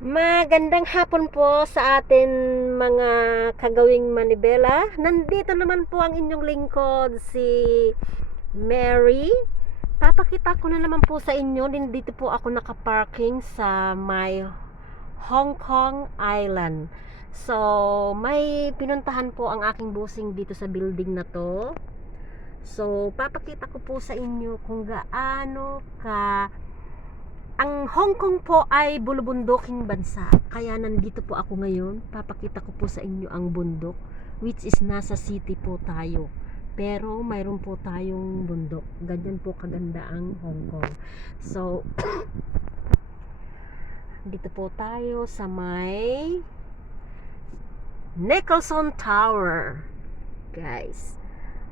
Magandang hapon po sa atin mga kagawing manibela. Nandito naman po ang inyong lingkod, si Mary. Papakita ko na naman po sa inyo, dito po ako nakaparking sa may Hong Kong Island. So, may pinuntahan po ang aking busing dito sa building na to. So, papakita ko po sa inyo kung gaano ka ang Hong Kong po ay bulubunduking bansa. Kaya nandito po ako ngayon. Papakita ko po sa inyo ang bundok, which is nasa city po tayo. Pero mayroon po tayong bundok. Ganyan po kaganda ang Hong Kong. So, dito po tayo sa may Nicholson Tower. Guys.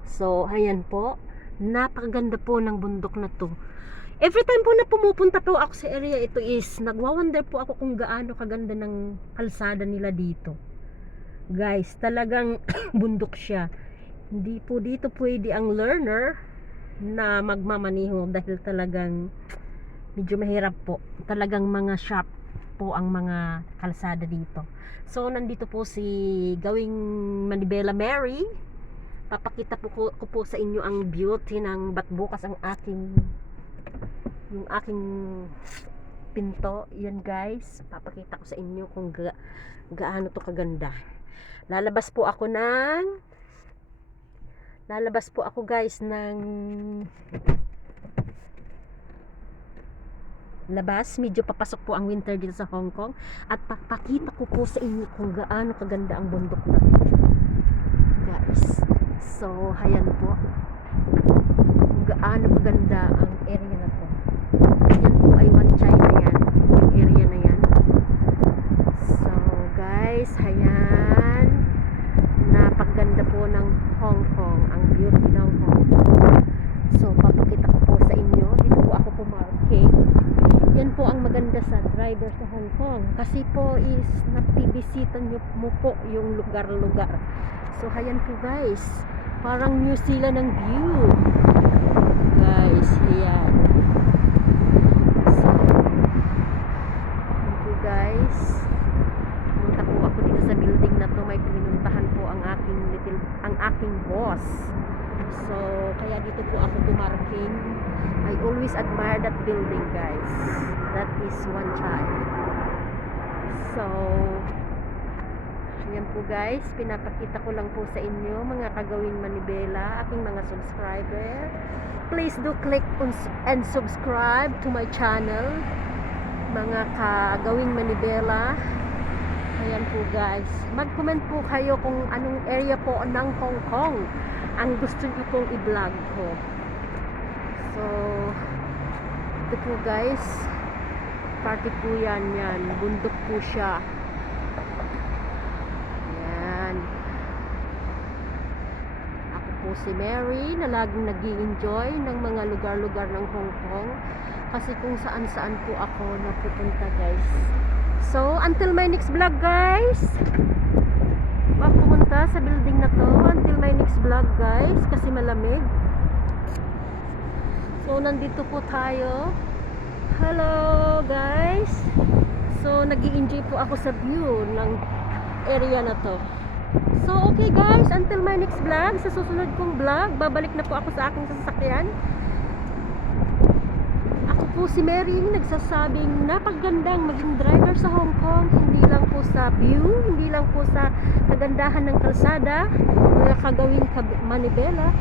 So, ayan po. Napakaganda po ng bundok na to. Every time po na pumupunta po ako sa area ito is nagwa-wonder po ako kung gaano kaganda ng kalsada nila dito. Guys, talagang bundok siya. Hindi po dito pwede ang learner na magmamaniho dahil talagang medyo mahirap po. Talagang mga shop po ang mga kalsada dito. So, nandito po si gawing Manibela Mary. Papakita po ko po sa inyo ang beauty ng batbukas ang yung aking pinto. Yan guys, papakita ko sa inyo kung gaano to kaganda. Lalabas po ako guys ng labas. Medyo papasok po ang winter dito sa Hong Kong at papakita ko po sa inyo kung gaano kaganda ang bundok na to guys. So ayan po kung gaano kaganda ang area na to. Yan po ay Wan Chai na yan, yung area na yan. So guys, ayan, napaganda po ng Hong Kong, ang beauty ng Hong Kong. So papakita ko po sa inyo, dito po ako pumarking. Yan po ang maganda sa driver sa Hong Kong, kasi po is napibisitan nyo mo po yung lugar-lugar. So ayan po guys, parang New Zealand ang view guys. Ayan. Guys, punta po ako dito sa building na to. May pinuntahan po ang aking boss. So kaya dito po ako pumarking. I always admire that building guys. That is Wan Chai. So yan po guys, pinapakita ko lang po sa inyo mga kagawing manibela, aking mga subscriber. Please do click and subscribe to my channel, mga kagawing manibela. Ayan po guys, mag-comment po kayo kung anong area po ng Hong Kong ang gusto niyo pong i-vlog ko. So ito po guys, party po yan, bundok po siya. Ayan, ako po si Mary na laging nag-i-enjoy ng mga lugar-lugar ng Hong Kong, kasi kung saan-saan po ako napupunta guys. So until my next vlog guys, ako pumunta sa building na to. Until my next vlog guys, kasi malamig. So nandito po tayo. Hello guys. So nag-i-enjoy po ako sa view ng area na to. So okay guys, until my next vlog, sa susunod kong vlog, babalik na po ako sa aking sasakyan. Ako po si Mary, nagsasabing napakagandang maging driver sa Hong Kong. Hindi lang po sa view, hindi lang po sa kagandahan ng kalsada, mga kagawing manibela,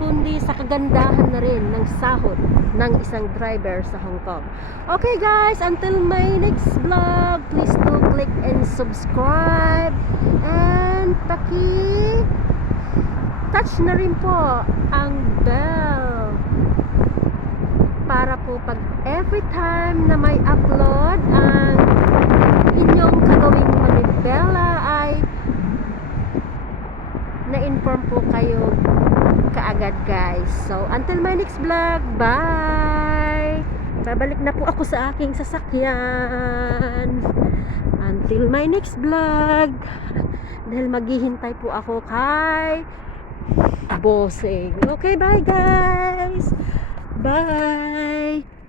kundi sa kagandahan na rin ng sahod ng isang driver sa Hong Kong. Okay guys, until my next vlog, please do click and subscribe and touch na rin po ang bell para po pag every time na may upload ang inyong kagawing manibela ay na-inform po kayo kaagad guys. So until my next vlog, bye. Babalik na po ako sa aking sasakyan. Until my next vlog, dahil maghihintay po ako kay bossing. Okay, bye guys. Bye.